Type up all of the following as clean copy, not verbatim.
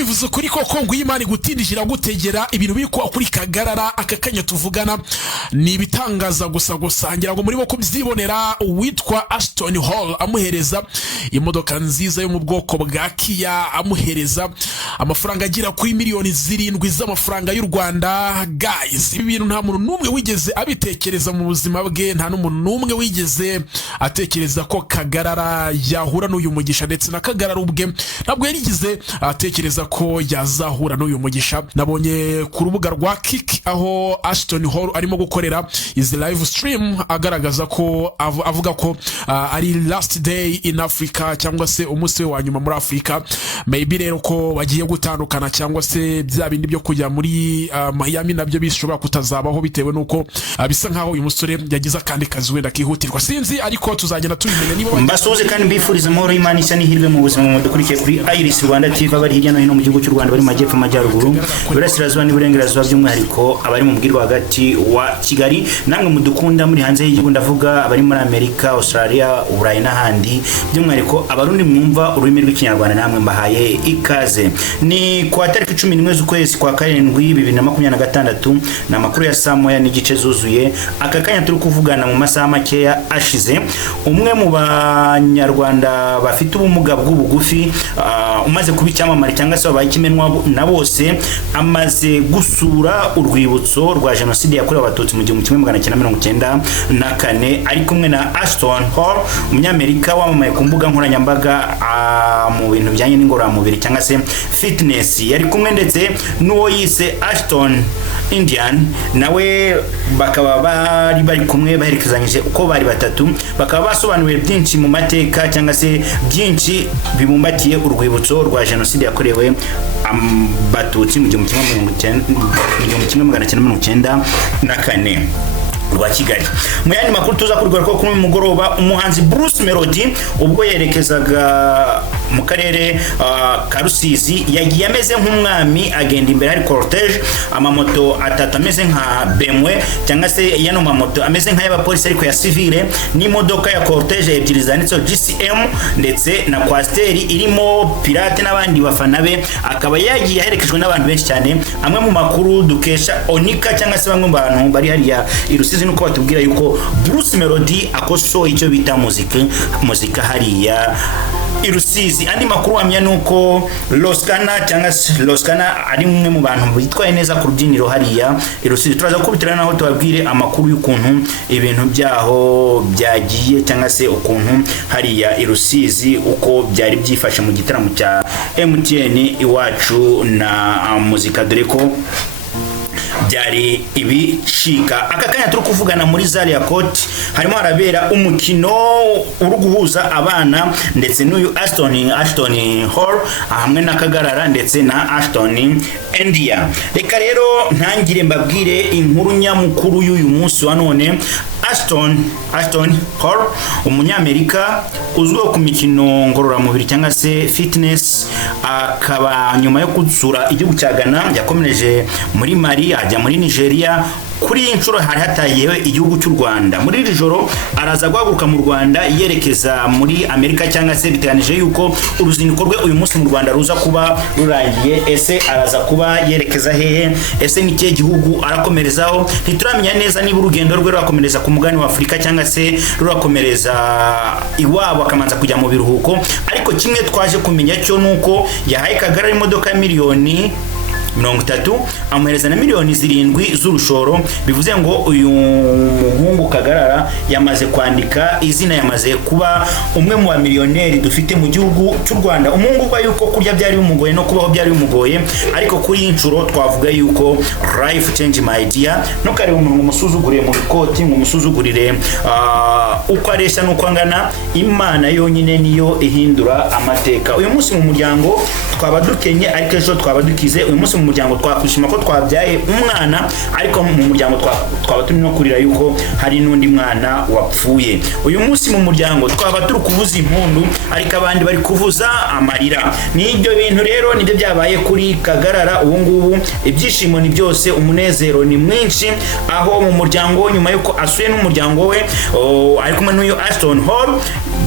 bivuze kuri koko ngo Imana igutindishira gutegera ibintu biri kwa kuri Kagarara akakanya tuvugana ni bitangaza gusa ngira ngo murimo kubyibonera witwa Ashton Hall amuhereza imodoka nziza yo mu bwoko bwa Kia, amuhereza amafaranga agira kuri miliyoni 7 z'amafaranga y'u Rwanda. Guys, ibi bintu nta muntu numwe wigeze abitekereza mu buzima bwe, nta n'umuntu numwe wigeze atekereza ko Kagarara yahura n'uyu mugisha, ndetse na Kagarara ubwe ntabwo yarigize atekereza ko yazahura n'uyu mugisha. Nabonye ku rubuga rwa Kik aho Ashton Hall arimo gukorera izi live stream agaragaza ko avuga ko ari last day in Africa, cyangwa se umunsi wa nyuma muri Afrika. Maybe rero ko bagiye gutandukana, cyangwa se bya bindi byo kujya muri Miami nabyo bishobora kutazabaho bitewe nuko bisa nkaho uyu musore yagize akandi kazi wenda kihutirwa, sinzi, ariko tuzagenda tubimenya niba mbasoze kandi mbifuriza amahoro y'Imana isa n'ihirwe mu buzima mudukurikiye kuri Iris Rwanda TV, abari hirya no hino mu gihugu cy'u Rwanda, bari majyepfo amajyaruguru, burasirazuba n'iburengerazuba, by'umwihariko abari mu bwirwa hagati wa Kigali, namwe mudukunda muri hanze y'igihugu, ndavuga abari muri Amerika, Australia, Uburayi n'ahandi, by'umwihariko abarundi mwumva ururimi rw'ikinyarwanda, namwe mbahaye ikaze. Ni kwa tariki 11 z'ukwezi kwa karindwi 2026 na makuru ya saa moya n'igice zuzuye. Aka kanya turi kuvugana mu masaha makeya ashize, umwe mu banyarwanda bafite ubumuga bw'ubugufi umaze kuba icyamamare cyangwa se wabaye ikimenwa na bose, amaze gusura urwibutso rwa jenoside yakorewe abatutsi mu 1994 ari kumwe na Ashton Hall, umunyamerika wamamaye ku mbuga nkoranyambaga mu bintu bijyanye n'ingororamubiri cyangwa se fitness. Yari kumwe ndetse n'uwo yise Ashton Indian, nawe bakaba bari kumwe baherekezanyije uko bari batatu, bakaba basobanuye byinshi mu mateka cyangwa se byinshi bibumbatiye urwibutso rwa jenoside yakorewe abatutsi mu 1994 rwa Kigali. Mu yandi makuru tuza kurigora ko kuri mugoroba umuhanzi Bruce Melody ubwo yerekezaga mu karere ka Rusizi yagiye ameze nk'umwami, agenda imbere hari cortege, amamoto atatu ameze nka BMW cyangwa se yano mamoto ameze nka y'abapolisi ariko ya civile, n'imodoka ya cortege ebyiri zanditseho GCM ndetse na Coaster irimo Pirate n'abandi bafana be, akaba yagiye aherekejwe n'abantu benshi cyane. Amwe mu makuru dukesha Onika cyangwa se bamwe mu bantu bari hariya i Rusizi nuko batubwira yuko Bruce Melody akosoye icyo bita muzika hariya i Rusizi. Andi makuru amya nuko Loskana cyangwa Loskana ari umwe mu bantu bitwaye neza ku rubyiniro hariya i Rusizi. Turaza kubitirana naho tubabwire amakuru y'ukuntu ibintu byaho byagiye cyangwa se ukuntu hariya i Rusizi uko byari byifashe mu gitaramo cya MTN iwacu na muzika, dore ko byari ibishika. Aka kanya turi kuvugana muri Zaria Court harimo harabera umukino uri guhuza abana ndetse n'uyu Ashton Hall hamwe na Kagarara ndetse na Ashton India. Reka rero ntangire mbabwire inkuru nyamukuru y'uyu munsi wa none. Ashton Hall, umunyamerika uzwiho ku mikino ngororamubiri cyangwa se fitness, akaba nyuma yo gusura igihugu cya Ghana yakomereje muri Mali ajya muri Nigeria. Kuri inshuro hari hatayewe igihugu cy'u Rwanda. Muri iri joro araza guhaguruka mu Rwanda yerekeza muri Amerika, cyangwa se biteganije yuko uruzinduko rwe uyu munsi mu Rwanda ruza kuba rurangiye. Ese araza kuba yerekeza hehe? Ese ni kihe gihugu arakomerezaho? Ntituramenya neza niba urugendo rwe rurakomereza ku mugani wa Afurika cyangwa se rurakomereza iwabo akamanza kujya mu biruhuko. Ariko kimwe twaje kumenya cyo nuko yahaye Kagarara imodoka miliyoni 30, amuhereza na miliyoni 7 z'urushoro. Bivuze ngo uyu muhungu Kagarara yamaze kwandika izina, yamaze kuba umwe mu bamiliyoneri dufite mu gihugu cy'u Rwanda. Umuhungu kwa yuko kurya byari bimugoye no kubaho byari bimugoye, ariko kuri inshuro twavuga yuko life change my dear, no kare umuntu umusuzuguriye mu bikoti, ngo umusuzugurire uko areshya nuko angana, Imana yonyine niyo ihindura amateka. Uyu munsi mu muryango twaba dukenye, ariko ejo twaba dukize. Uyu munsi mu muryango twakwishima ko twabyaye umwana, ariko mu muryango twaba turi no kurira yuko hari n'undi mwana wapfuye. Uyu munsi mu muryango twaba turi kuvuza impundu, ariko abandi bari kuvuza amarira. N'ibyo bintu rero nibyo byabaye kuri Kagarara. Ubu ngubu ibyishimo ni byose, umunezero ni mwinshi, aho mu muryango nyuma yuko asuye n'umuryango we ari kumwe n'uyu Ashton Hall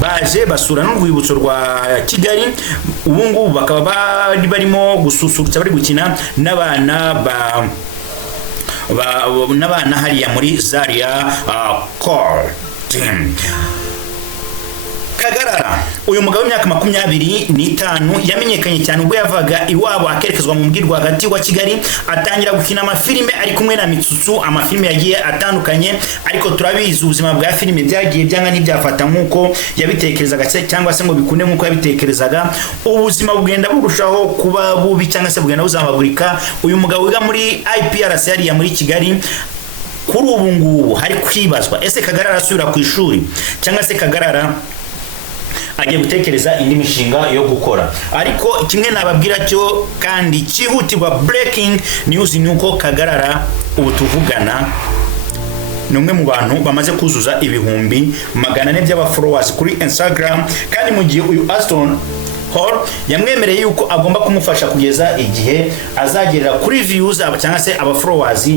baje basura n'urwibutso rwa Kigali ubu ngubu bakaba barimo gususurutsa bari gukina n'abana n'abana hariya muri Zaria Court. Kagarara uyu mugabo w'imyaka 25 yamenyekanye cyane ubwo yavaga iwabo akerekezwa mu mujyi rwagati wa Kigali atangira gukina amafilime ari kumwe na Mitsutsu. Amafilime yagiye atandukanye ariko turabizi ubuzima bwa filime byagiye byanga n'ibyafata nkuko yabitekerezaga cyangwa se ngo bikunde nkuko yabitekerezaga. Ubuzima bugenda burushaho kuba bubi cyangwa se bugenda buzamagurika. Uyu mugabo wiga muri IPRC yari muri Kigali kuri ubu ngubu hari kwibazwa ese Kagarara asubira ku ishuri cyangwa se Kagarara agiye gutekereza indi mishinga yo gukora. Ariko kimwe nababwira cyo kandi cyihutirwa breaking news ni uko Kagarara ubu tuvugana numwe mu bantu bamaze kuzuza ibihumbi 400 by'abafollowers kuri Instagram, kandi mu gihe uyu Aston Hall yamwemereye yuko agomba kumufasha kugeza igihe azagerera kuri views cyangwa se abafollowers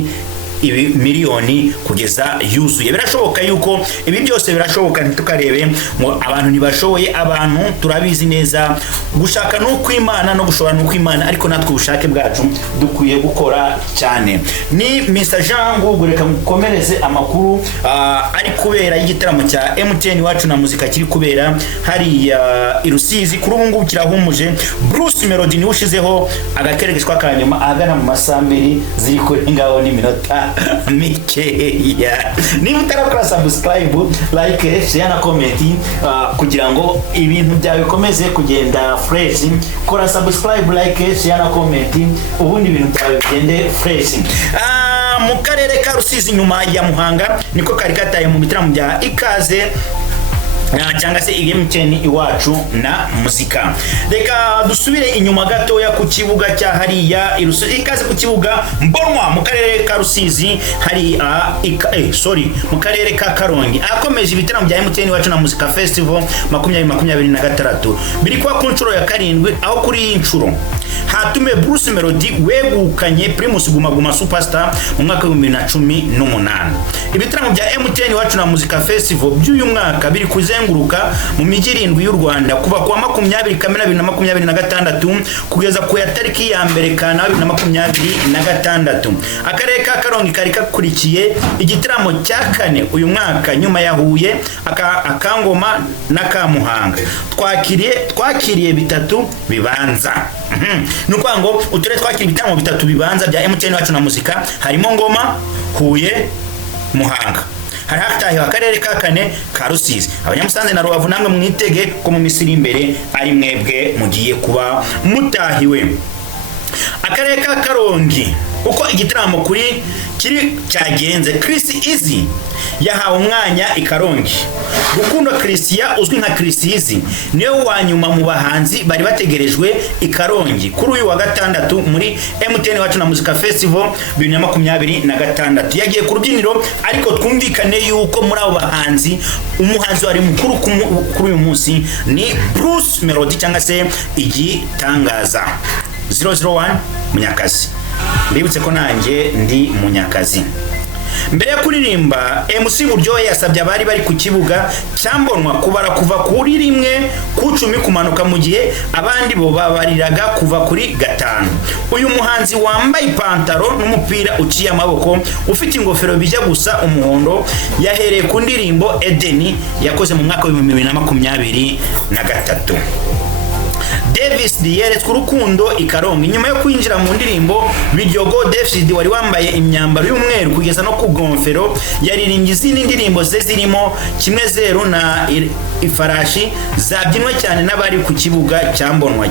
ibi miliyoni kugeza yuzuye. Birashoboka yuko ibi byose birashoboka, ntitukarebe ngo abantu ntibashoboye. Abantu turabizi neza gushaka no kwimana no gushobora no kwimana, ariko natwe ubushake bwacu dukwiye gukora cyane. Ni Mr Jean gureka mukomereze amakuru ari kubera igitaramo cya MTN wacu na muzika kiri kubera hari i Rusizi kuri ubu ngubu kirahumuje. Bruce Melody ni ushizeho agakeregeshwa kanyuma agana mu masambiri ziri kuri ngaho ni minota mikeya. Niba utarakora subscribe, like, share na comment kugira ngo ibintu byawe bikomeze kugenda fresh. Kora subscribe, like, share na comment ubundi ibintu byawe bigende fresh. Mu karere ka Rusizi nyuma ya Muhanga niko kari kataye mu bitaramo bya ikaze cyangwa se MTN iwacu na muzika. Reka dusubire inyuma gatoya ku kibuga cya hariya ikaze ku kibuga Mbonwa mu karere ka Rusizi hari mu karere ka Karongi akomeje ibitaramo bya MTN iwacu na muzika festival 2026 biri kwa ku nshuro ya 7 aho kuri iyi nshuro hatume Bruce Melody wegukanye Primus Guma Guma Superstar mu mwaka wa 2018. Ibitaramo bya MTN iwacu na muzika festival by'uyu mwaka biri kuzenguruka mu mijyi 7 y'u Rwanda kuva kwa 20 Kamena 2026 kugeza ku ya tariki ya mbere Kana 2026. Akarere ka Karongi kari kakurikiye igitaramo cya 4 uyu mwaka nyuma ya Huye, Akangoma na Kamuhanga. Twakiriye bitatu bibanza. Nuko ngo uture twakira ibitaramo bitatu bibanza bya MTN wacu na muzika harimo Ngoma, Huye, Muhanga. Hari hatahiwe akarere ka 4 ka Rusizi. Abanyamusanze na Rubavu namwe mwitege ko mu misiri imbere ari mwebwe mugiye kuba mutahiwe. Akarere ka Karongi uko igitaramo kuri kiri cyagenze, Chris Easy yahawe umwanya i Karongi. Rukundo Christian uzwi nka Chris Easy niwe wa nyuma mu bahanzi bari bategerejwe i Karongi kuri uyu wa gatandatu muri MTN wacu na muzika festival 2026. Yagiye ku rubyiniro, ariko twumvikane yuko muri abo bahanzi umuhanzi wari mukuru kuri uyu munsi ni Bruce Melody cyangwa se igitangaza 001 Munyakazi. Mbibutse ko nanjye ndi Munyakazi. Mbere yo kuririmba MC Buryohe yasabye abari bari ku kibuga cyambonwa kubara kuva kuri 1 ku 10 kumanuka mu gihe abandi bo babariraga kuva kuri 5. Uyu muhanzi wambaye ipantaro n'umupira uciye amaboko ufite ingofero bijya gusa umuhondo yahereye ku ndirimbo Edeni yakoze mu mwaka wa 2023. Davis yeretswe urukundo i Karongi nyuma yo kwinjira mu ndirimbo Biryogo. Davis wari wambaye imyambaro y'umweru kugeza no ku gomfero yaririmbye izindi ndirimbo ze zirimo Kimwe Zero na Ifarashi zabyinwe cyane n'abari ku kibuga cyambonwa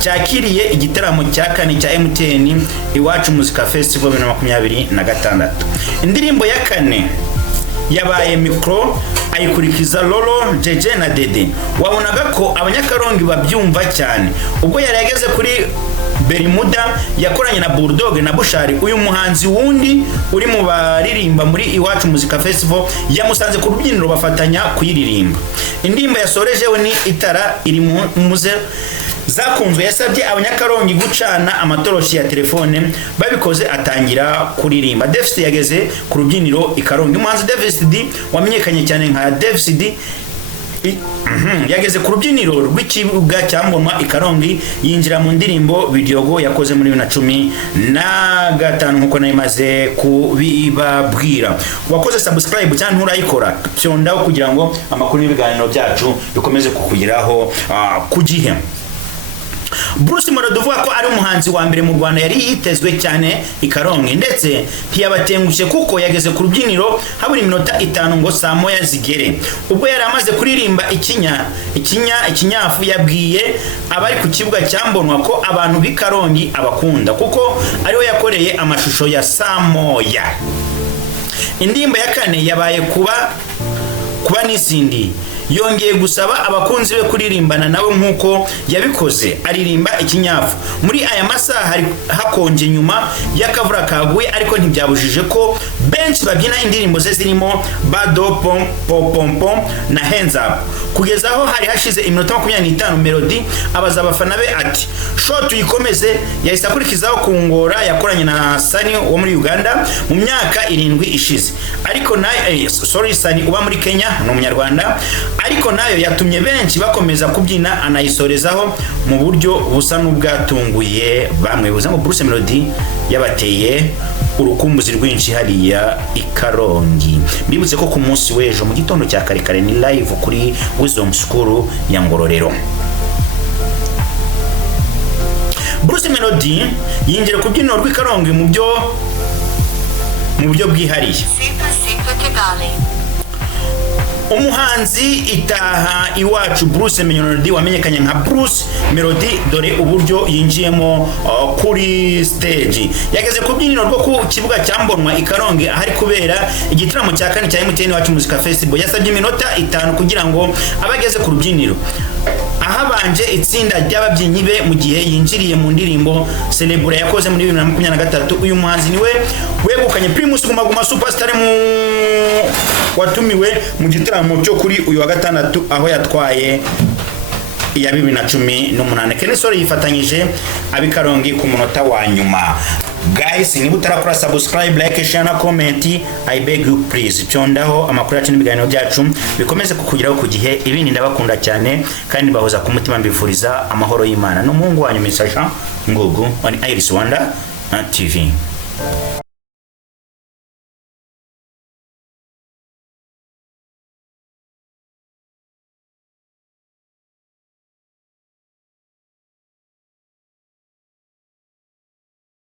cyakiriye igitaramo cya 4 cya MTN iwacu muzika festival 2026. Indirimbo ya 4 yabaye Micro ayikurikiza Lolo, Jeje na Dede. Wabonaga ko abanyakarongi babyumva cyane ubwo yari yageze kuri Berimuda yakoranye na Bulldog na Bushari. Uyu muhanzi wundi uri mu baririmba muri iwacu muzika festival yamusanze ku rubyiniro bafatanya kuyiririmba. Indirimbo yasorejewe ni Itara iri mu muze zakunzwe. Yasabye abanyakarongi gucana amatoroshi ya telefone, babikoze atangira kuririmba. Davis yageze ku rubyiniro i Karongi. Umuhanzi Davis D wamenyekanye cyane nka Davis D yageze ku rubyiniro rw'ikibuga cyambonwa ikarongi yinjira mu ndirimbo Biryogo yakoze muri 2015 nkuko nayimaze kubibabwira. Wakoze subscribe cyane nturayikora cyondaho kugira ngo amakuru n'ibiganiro byacu bikomeze kukugeraho ku gihe. Bruce Melody uvuga ko ari umuhanzi wa mbere mu Rwanda yari yitezwe cyane ikarongi ndetse ntiyabatengushye kuko yageze ku rubyiniro habura iminota 5 ngo saa moya zigere. Ubwo yari amaze kuririmba ikinyafu yabwiye abari ku kibuga cyambonwa ko abantu b'ikarongi abakunda kuko ariho yakoreye amashusho ya saa moya. Indirimbo ya kane yabaye kuba n'isindi yongeye gusaba abakunzi be kuririmbana nawe nkuko yabikoze aririmba ikinyafu. Muri aya masaha hari hakonje nyuma y'akavura kaguye ariko ntibyabujije ko benshi babyina indirimbo ze zirimo Bado Pom Pom Pom na Hands Up. Kugeza aho hari hashize iminota 25 Melody abaza abafana be ati show tuyikomeze. Yahise akurikizaho kungora yakoranye na Sani wo muri Uganda mu myaka 7 ishize, ariko nayo Sani uba muri Kenya no munyarwanda, ariko nayo yatumye benshi bakomeza kubyina anayisorezaho mu buryo busa n'ubwatunguye bamwe. Buza ngo Bruce Melody yabateye urukumbuzi rwinshi hariya ikarongi. Bibutse ko ku munsi w'ejo mu gitondo cya kare ni live kuri Wisdom School ya Ngororero. Bruce Melody yinjira ku byiniro rw'ikarongi mu buryo bwihariye. Umuhanzi itaha iwacu Bruce Melody wamenyekanye nka Bruce Melody dore uburyo yinjiyemo kuri stage. Yageze ku byiniro rwo ku kibuga cyambonwa ikarongi ahari kubera igitaramo cya kane cya MTN Iwacu Music Festival. Yasabye iminota 5 kugira ngo abageze ku rubyiniro ahabanje itsinda ry'ababyinnyi be mu gihe yinjiriye mu ndirimbo Celebrate yakoze muri 2023. Uyu muhanzi niwe wegukanye Primus Guma Guma Superstar watumiwe mu gitaramo cyo kuri uyu wa gatandatu aho yatwaye iya 2018. Kenesore yifatanyije abikarongi ku munota wa nyuma. Guys, niba utarakora subscribe, like, share na comment, I beg you please cyondaho amakuru yacu n'ibiganiro byacu bikomeze kukugeraho ku gihe. Ibindi ndabakunda cyane kandi bahoza ku mutima mbifuriza amahoro y'Imana. N'umuhungu wanyu Mr. Ngugu on Iris Rwanda TV.